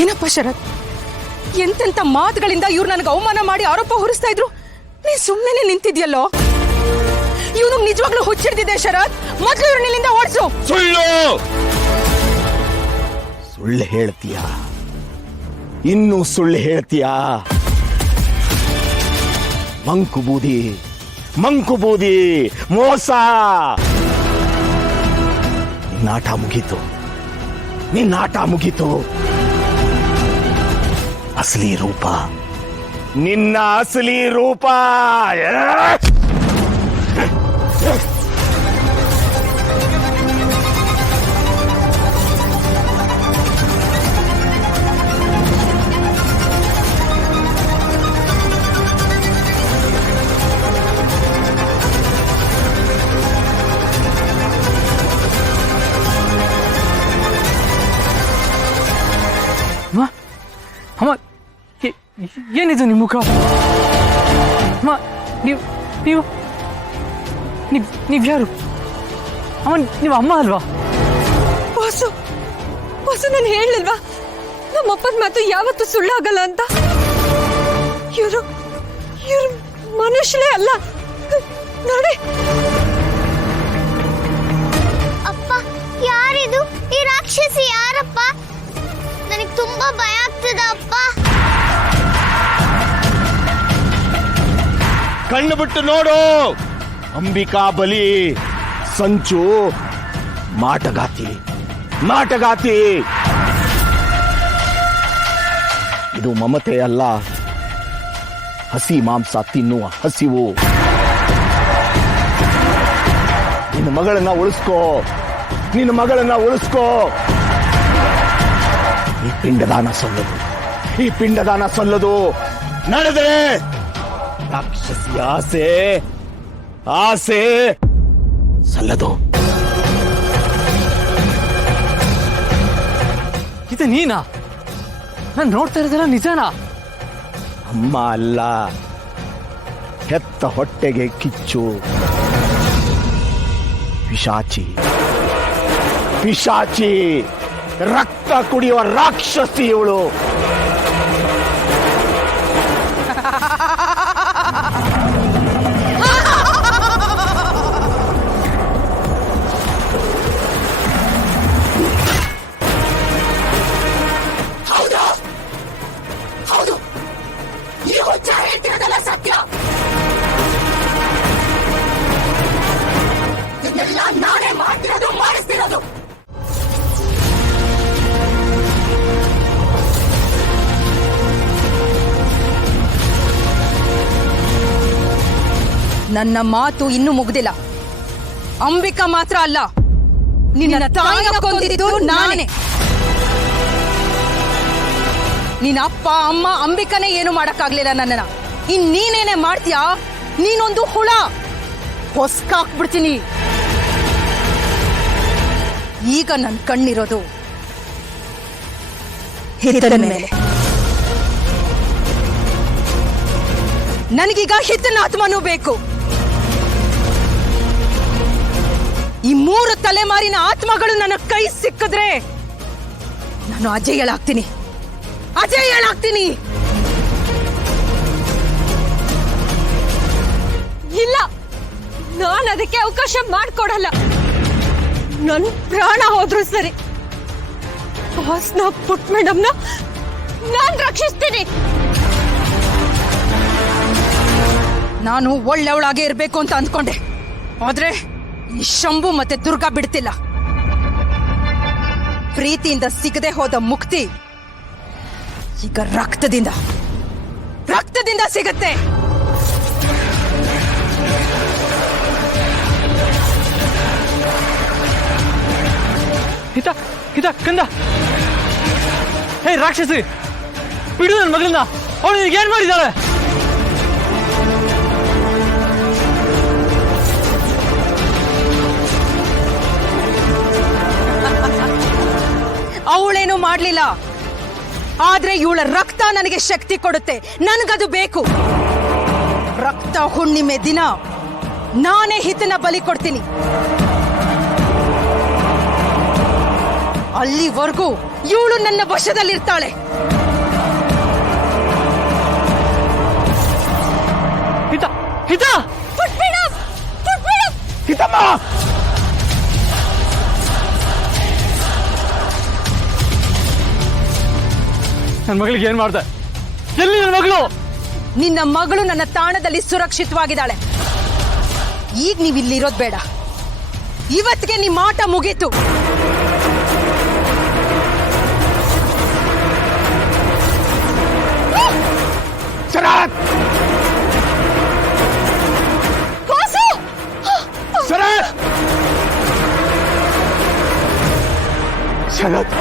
ಏನಪ್ಪ ಶರತ್, ಎಂತೆಂತ ಮಾತುಗಳಿಂದ ಇವ್ರು ನನಗೆ ಅವಮಾನ ಮಾಡಿ ಆರೋಪ ಹೊರಿಸ್ತಾ ಇದ್ರು, ನೀ ಸುಮ್ಮನೆ ನಿಂತಿದ್ಯಲ್ಲೋ. ಇವನು ನಿಜವಾಗ್ಲೂ ಹುಚ್ಚಿಡ್ತಿದೆ ಶರತ್, ಮೊದಲು ಇವ್ರನ್ನ ಇಲ್ಲಿಂದ ಓಡಿಸು. ಸುಳ್ಳು ಸುಳ್ಳು ಹೇಳ್ತೀಯ, ಇನ್ನೂ ಸುಳ್ಳು ಹೇಳ್ತೀಯಾ? ಮಂಕು ಬೂದಿ ಮೋಸ. ನಿನ್ನಾಟ ಮುಗೀತು. ಅಸಲಿ ರೂಪ, ನಿನ್ನ ಅಸಲಿ ರೂಪ. ಅಮ್ಮ, ಏನಿದು ನಿಮ್ಮ ಮುಖ? ಅಮ್ಮ, ನೀವು ಯಾರು? ಅಮ್ಮ, ನೀವು ಅಮ್ಮ ಅಲ್ವಾ? ವಾಸು, ನಾನು ಹೇಳಲಿಲ್ವಾ ನಮ್ಮಪ್ಪನ ಮಾತು ಯಾವತ್ತೂ ಸುಳ್ಳಾಗಲ್ಲ ಅಂತ? ಇವರು ಮನುಷ್ಯರೇ ಅಲ್ಲ. ನೋಡಿ ಅಪ್ಪ, ಯಾರಿದು? ಈ ರಾಕ್ಷಸಿ ಯಾರಪ್ಪ? ನನಗೆ ತುಂಬಾ ಭಯ ಆಗ್ತದ ಅಪ್ಪ. ಕಣ್ಣು ಬಿಟ್ಟು ನೋಡು. ಅಂಬಿಕಾ ಬಲಿ ಸಂಚು ಮಾಟಗಾತಿ. ಇದು ಮಮತೆ ಅಲ್ಲ, ಹಸಿ ಮಾಂಸ ತಿನ್ನುವ ಹಸಿವು. ನಿನ್ನ ಮಗಳನ್ನ ಉಳಿಸ್ಕೋ. ಈ ಪಿಂಡದಾನ ಸಲ್ಲದು. ನಡೆದರೆ ರಾಕ್ಷಸಿ ಆಸೆ ಸಲ್ಲದು. ಇದು ನೀನಾ? ನಾನು ನೋಡ್ತಾ ಇರೋದಲ್ಲ ನಿಜನಾ? ಅಮ್ಮ ಅಲ್ಲ, ಹೆತ್ತ ಹೊಟ್ಟೆಗೆ ಕಿಚ್ಚು. ಪಿಶಾಚಿ, ರಕ್ತ ಕುಡಿಯುವ ರಾಕ್ಷಸಿ ಇವಳು. ಹೌದು, ಈ ಹುಚ್ಚ ಹೇಳ್ತಿರೋದಲ್ಲ ಸತ್ಯ. ಇದನ್ನೆಲ್ಲ ನಾನೇ ಮಾಡಿಸ್ತಿರೋದು. ನನ್ನ ಮಾತು ಇನ್ನೂ ಮುಗ್ದಿಲ್ಲ. ಅಂಬಿಕಾ ಮಾತ್ರ ಅಲ್ಲ, ನಿನ್ನ ತಾಯಿನ ಕೊಂದಿದ್ದು ನಾನೇ. ನಿನ್ನ ಅಪ್ಪ ಅಮ್ಮ ಅಂಬಿಕನೇ ಏನು ಮಾಡಕ್ಕಾಗ್ಲಿಲ್ಲ ನನ್ನನ್ನ. ನೀನೇನೆ ಮಾಡ್ತೀಯಾ? ನೀನೊಂದು ಹುಳ. ಹೊಸ್ಕಾಕ್ಬಿಡ್ತೀನಿ. ಈಗ ನನ್ನ ಕಣ್ಣಿರೋದು ಹಿತನ ಮೇಲೆ. ನನಗೀಗ ಹಿತನ ಆತ್ಮನೂ ಬೇಕು. ಈ 3 ತಲೆಮಾರಿನ ಆತ್ಮಗಳು ನನ್ನ ಕೈ ಸಿಕ್ಕಿದ್ರೆ ನಾನು ಅಜೇಯಳಾಗ್ತೀನಿ. ಇಲ್ಲ, ನಾನು ಅದಕ್ಕೆ ಅವಕಾಶ ಮಾಡ್ಕೊಡಲ್ಲ. ನನ್ ಪ್ರಾಣ ಹೋದ್ರು ಸರಿ, ಬಾಸ್ನ ಪುಟ್ ಮೇಡಮ್ನ ನಾನ್ ರಕ್ಷಿಸ್ತೀನಿ. ನಾನು ಒಳ್ಳೆವಳಾಗೆ ಇರ್ಬೇಕು ಅಂತ ಅಂದ್ಕೊಂಡೆ, ಆದ್ರೆ ಈ ಶಂಭು ಮತ್ತೆ ದುರ್ಗಾ ಬಿಡ್ತಿಲ್ಲ. ಪ್ರೀತಿಯಿಂದ ಸಿಗದೆ ಹೋದ ಮುಕ್ತಿ ಈಗ ರಕ್ತದಿಂದ ಸಿಗತ್ತೆ. ಹಿತ ಕಂದ, ಹೇ ರಾಕ್ಷಸಿ, ಬಿಡು ನನ್ನ ಮಗಳನ್ನ. ಅವಳು ಏನ್ ಮಾಡಿದ್ದಾಳೆ? ಅವಳೇನು ಮಾಡ್ಲಿಲ್ಲ, ಆದ್ರೆ ಇವಳ ರಕ್ತ ನನಗೆ ಶಕ್ತಿ ಕೊಡುತ್ತೆ. ನನಗದು ಬೇಕು. ರಕ್ತ ಹುಣ್ಣಿಮೆ ದಿನ ನಾನೇ ಹಿತನ ಬಲಿ ಕೊಡ್ತೀನಿ. ಅಲ್ಲಿವರೆಗೂ ಇವಳು ನನ್ನ ವಶದಲ್ಲಿರ್ತಾಳೆ. ಹಿತ ಹಿತ ಹಿತಮ್ಮ ನನ್ನ ಮಗಳಿಗೆ ಏನ್ ಮಾಡ್ದೆ? ಎಲ್ಲಿ ನನ್ನ ಮಗಳು? ನಿನ್ನ ಮಗಳು ನನ್ನ ತಾಣದಲ್ಲಿ ಸುರಕ್ಷಿತವಾಗಿದ್ದಾಳೆ. ಈಗ ನೀವು ಇಲ್ಲಿರೋದ್ ಬೇಡ. ಇವತ್ತಿಗೆ ನಿಮ್ಮ ಆಟ ಮುಗೀತು. ಶರತ್ ವಾಸು! ಶರತ್ ಶರತ್